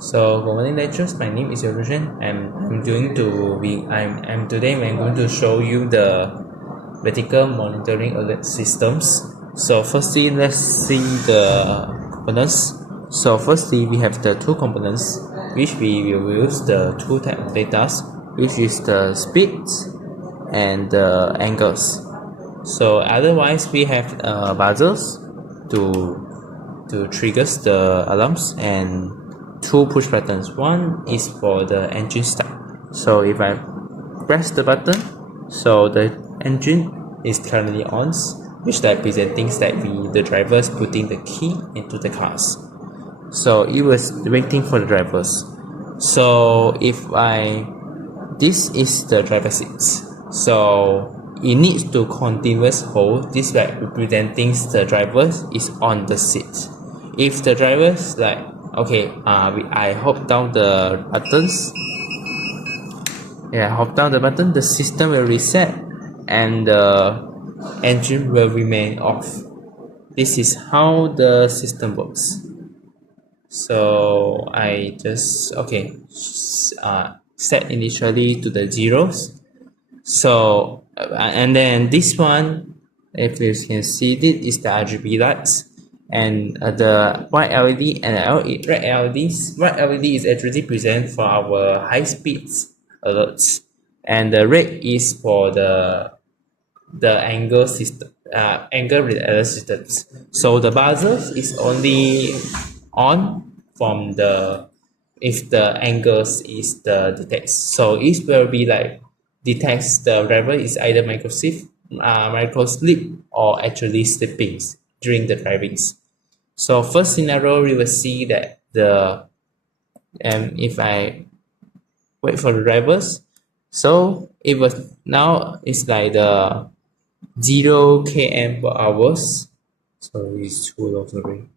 So good morning lecturers, my name is Yorujan and I'm going to show you the vertical monitoring alert systems. So firstly, let's see the components. So firstly, we have the two components which we will use the two type of data, which is the speeds and the angles. So otherwise, we have buzzers to trigger the alarms and two push buttons. One is for the engine start. So if I press the button, so the engine is currently on, which representing that the drivers putting the key into the cars. So it was waiting for the drivers. So this is the driver seats. So it needs to continuous hold. This representing the drivers is on the seat. If the drivers I hold down the buttons. Hold down the button, the system will reset and the engine will remain off. This is how the system works. So I just set initially to the zeros. So and then this one, if you can see, this is the RGB lights. And the white LED and red LEDs. White LED is actually present for our high speeds alerts, and the red is for the angle system, angle alert systems. So the buzzer is only on from if the angles is the detects. So it will be detects the driver is either micro sleep or actually sleeping during the drivings. So first scenario, we will see that if I wait for the drivers, so it's like the 0 km per hours. So it's too low, sorry.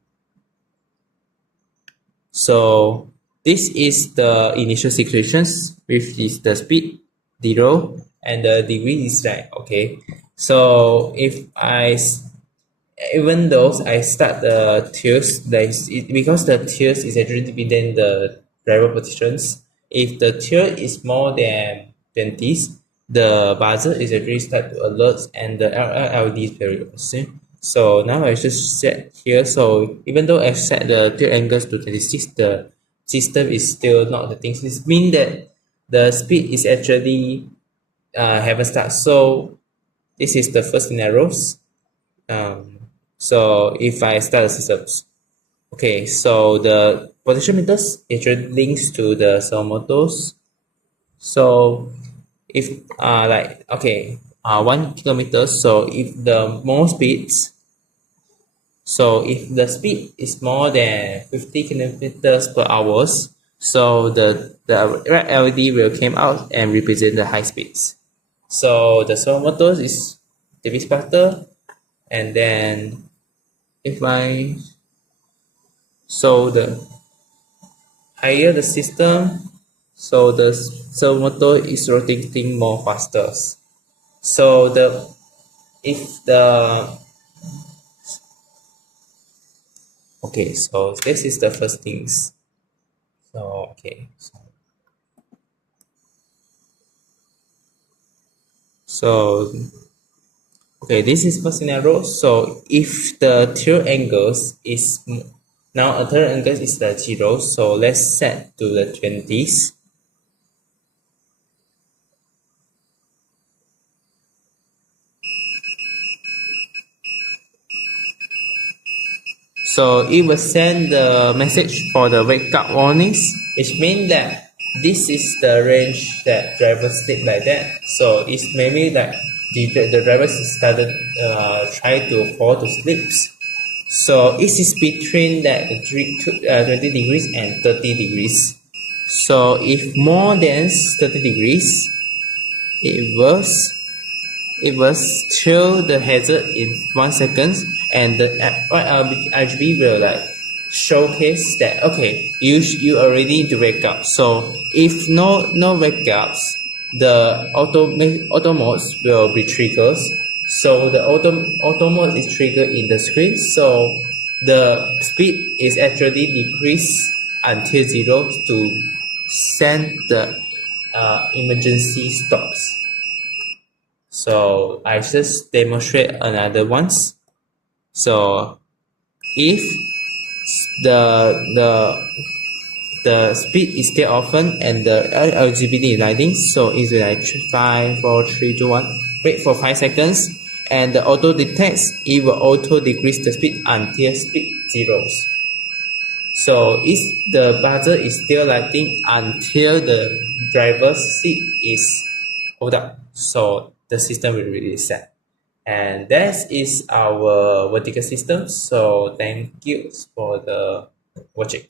So this is the initial situations, which is the speed 0 and the degree is okay. So even though I start the tiers, because the tiers is actually within the driver positions. If the tier is more than 20s, the buzzer is actually start to alert and the LED is very awesome. So now I just set here. So even though I set the tier angles to 26, the system is still not the things. This means that the speed is actually haven't started. So this is the first scenarios. So if I start the systems, okay, so the position meters actually links to the servo motors. So if 1 kilometer, so if the more speeds, so if the speed is more than 50 kilometers per hour, so the red LED will come out and represent the high speeds. So the servo motors is the sparter, and then the higher the system, so the servo motor is rotating more faster. So so this is the first things. This is first scenario. So if the third angles is now a third angle is the 0, so let's set to the 20s. So it will send the message for the wake up warnings, which means that this is the range that drivers sleep like that. So it's maybe that the drivers started try to fall to sleep. So it is between that 20 degrees and 30 degrees. So if more than 30 degrees, it will show the hazard in 1 second, and the RGB will showcase that you already need to wake up. So if no wake ups, the auto modes will be triggered. So the auto mode is triggered in the screen. So the speed is actually decreased until 0 to send the emergency stops. So I just demonstrate another ones. So if the speed is still open and the LGBT lighting, so it's like 5, 4, 3, 2, 1. Wait for 5 seconds, and the auto detects. It will auto decrease the speed until speed 0. So if the buzzer is still lighting until the driver's seat is hold up, so the system will reset. And that is our vertical system. So thank you for the watching.